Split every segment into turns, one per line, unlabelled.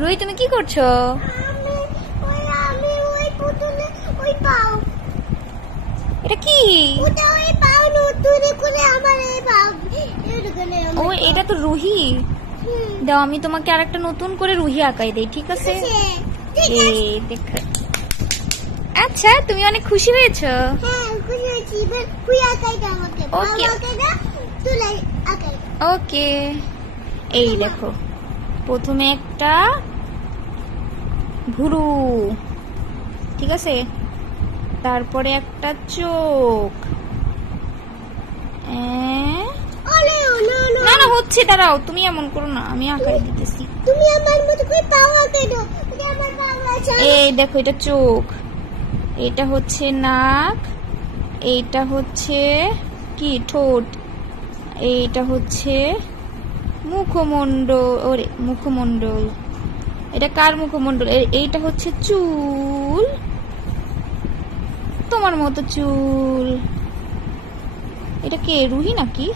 রুহি তুমি কি করছ? এটা কি? ও এটা তো রুহি। দাও আমি তোমাকে আর একটা নতুন করে রুহি আঁকাই দেই ঠিক আছে? আচ্ছা তুমি অনেক খুশি হয়েছো?
হ্যাঁ
ওকে এই দেখো। প্রথমে একটা ভুরু ঠিক আছে? তারপরে একটা চোখ। না না। হচ্ছে দাঁড়াও তুমি এমন করো না আমি আঁকাই দিতেছি।
তুমি আমার মতো করে পাও আঁকাই দাও
এই দেখো এটা চোখ। এটা হচ্ছে নাক এইটা হচ্ছে কি? ঠোঁট। এইটা হচ্ছে মুখমণ্ডল ওরে মুখমণ্ডল। এটা কার মুখমণ্ডল? এইটা হচ্ছে চুল। তোমার মতো চুল। এটা কে রুহি নাকি?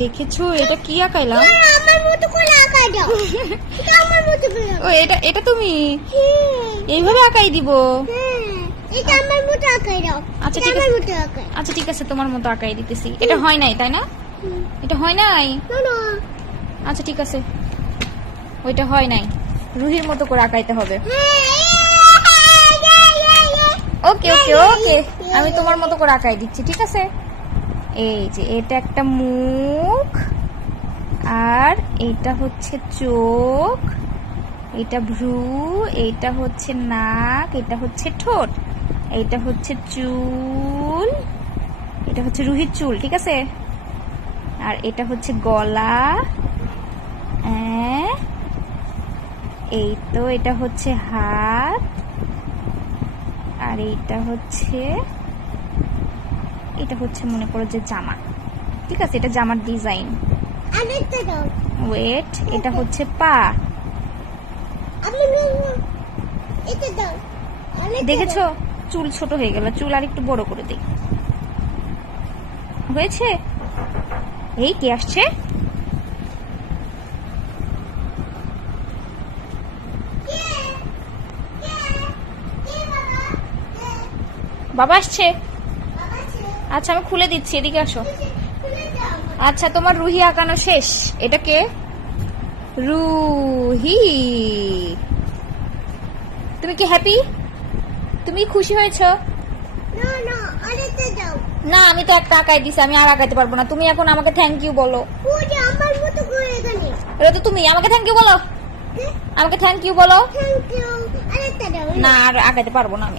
দেখেছ? এটা কি আঁকাইলাম?
আমার মতো করে আঁকাই দাও। আমার মতো করে
ও এটা এটা তুমি?
হ্যাঁ।
এইভাবে আঁকাই দিব?
হ্যাঁ এটা আমার মতো আঁকাই দাও।
আচ্ছা, ঠিক আছে। আচ্ছা ঠিক আছে তোমার মতো আঁকাই দিতেছি। এটা হয় নাই তাই না। এটা হয় নাই? আচ্ছা ঠিক আছে। ওইটা হয় নাই। রুহির মতো করে আঁকাইতে হবে। ওকে ওকে ওকে। আমি তোমার মতো করে আঁকাই দিচ্ছি ঠিক আছে? এই যে এটা একটা মুখ আর এটা হচ্ছে চোখ এটা ভ্রু এটা হচ্ছে নাক এটা হচ্ছে ঠোঁট এইটা হচ্ছে চুল এটা হচ্ছে রুহির চুল ঠিক আছে? আর এটা হচ্ছে গলা। এই তো এটা হচ্ছে হাত। আর এইটা হচ্ছে, এটা হচ্ছে মনে করো যে জামা। ঠিক আছে, এটা জামার ডিজাইন। ওয়েট এটা হচ্ছে পা। দেখেছ? চুল ছোট হয়ে গেল, চুল আর একটু বড় করে দিই। হয়েছে? এই কে আসছে?
বাবা?
আসছে? আচ্ছা আমি খুলে দিচ্ছি, এদিকে আসো। আচ্ছা তোমার রুহি আঁকানো শেষ। এটা কে? রুহি। তুমি কি হ্যাপি তুমি খুশি হয়েছো?
না না আরেকটা দাও।
না আমি তো একটা আঁকাই দিছি আমি আর আঁকাইতে পারব না। তুমি এখন আমাকে থ্যাংক ইউ বলো।
আমার মতো করে এখানে।
এটা তো তুমি আমাকে থ্যাংক ইউ বলো। আমাকে থ্যাংক ইউ বলো। না আর আঁকাইতে পারব না আমি।